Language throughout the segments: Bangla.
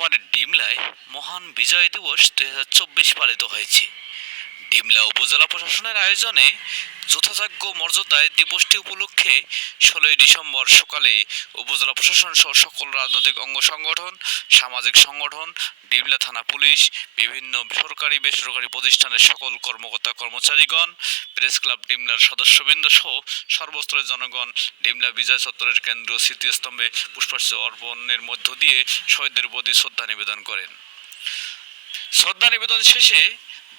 নীলফামারীর ডিমলায় মহান বিজয় দিবস দু হাজার চব্বিশ পালিত হয়েছে। ডিমলা উপজেলা প্রশাসনের আয়োজনে যথাযোগ্য মর্যাদায় দিবসটি উপলক্ষে ষোলোই ডিসেম্বর সকালে উপজেলা প্রশাসন সহ সকল রাজনৈতিক অঙ্গ সংগঠন, সামাজিক সংগঠন, ডিমলা থানা পুলিশ, বিভিন্ন সরকারি বেসরকারি প্রতিষ্ঠানের সকল কর্মকর্তা কর্মচারীগণ, প্রেস ক্লাব ডিমলার সদস্যবৃন্দ সহ সর্বস্তরের জনগণ ডিমলা বিজয় চত্বরের কেন্দ্রীয় স্মৃতিস্তম্ভে পুষ্পার্ঘ্য অর্পণের মধ্য দিয়ে শহীদদের প্রতি শ্রদ্ধা নিবেদন করেন। শ্রদ্ধা নিবেদন শেষে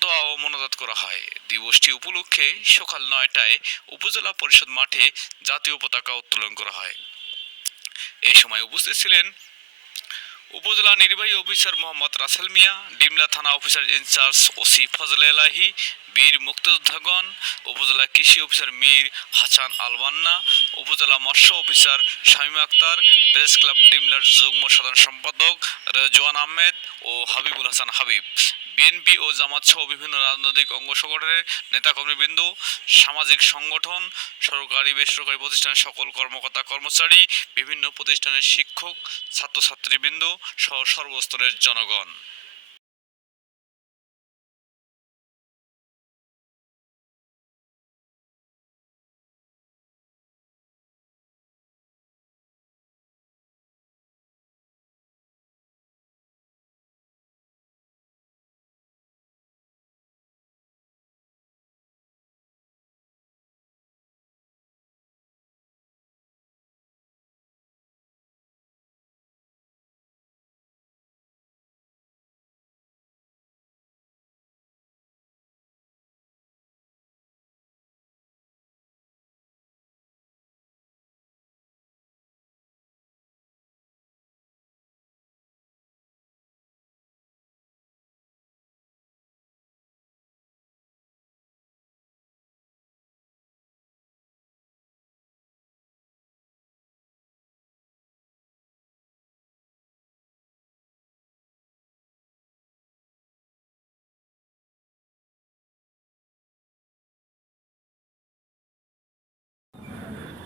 দোয়া ও মনোজাত করা হয়। দিবসটি উপলক্ষে সকাল নয়টায় উপজেলা পরিষদ মাঠে জাতীয় পতাকা উত্তোলন করা হয়। এই সময় উপস্থিত ছিলেন উপজেলা নির্বাহী অফিসার মোহাম্মদ রাসেল মিয়া, ডিমলা থানা officer in charge OC Fazle Elahi, বীর মুক্তিযোদ্ধাগণ, উপজেলা কৃষি অফিসার মীর হাসান আলবান্না, উপজেলা মৎস্য officer Shamim Akhter, press club ডিমলার যুগ্ম সাধারণ সম্পাদক রেজওয়ান আহমেদ ও হাবিবুল হাসান হাবিব। বিএনপি ও জামাত সহ বিভিন্ন রাজনৈতিক অঙ্গ সংগঠনের নেতাকর্মীবৃন্দ, সামাজিক সংগঠন, সরকারি, বেসরকারি প্রতিষ্ঠানের সকল কর্মকর্তা, কর্মচারী, বিভিন্ন প্রতিষ্ঠানের শিক্ষক, ছাত্রছাত্রীবৃন্দ সহ সর্বস্তরের জনগণ।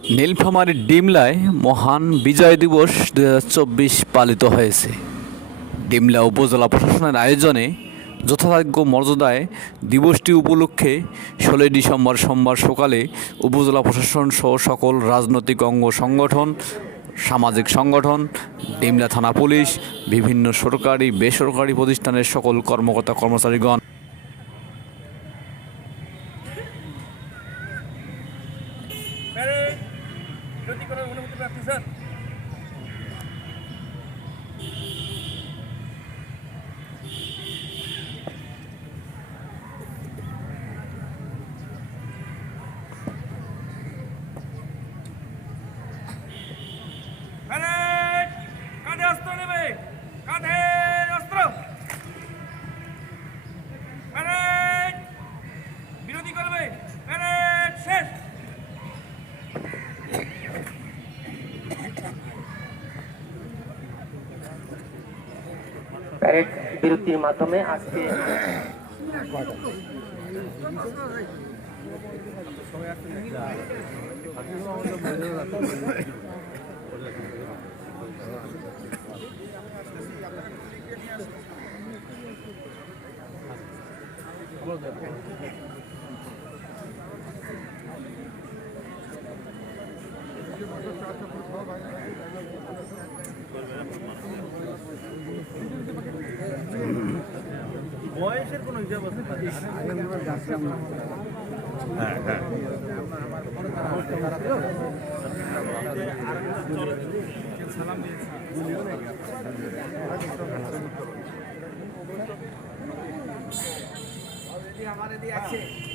নীলফামারীর ডিমলায় মহান বিজয় দিবস দু হাজার চব্বিশ পালিত হয়েছে। ডিমলা উপজেলা প্রশাসনের আয়োজনে যথাযোগ্য মর্যাদায় দিবসটি উপলক্ষে ষোলোই ডিসেম্বর সোমবার সকালে উপজেলা প্রশাসন সহ সকল রাজনৈতিক অঙ্গ সংগঠন, সামাজিক সংগঠন, ডিমলা থানা পুলিশ, বিভিন্ন সরকারি, বেসরকারি প্রতিষ্ঠানের সকল কর্মকর্তা কর্মচারীগণ বিরতি করার অনুমতি প্রার্থী স্যার Parade বিরতির মাধ্যমে আজকে বয়সের কোনো হিসাব আছে এখান থেকে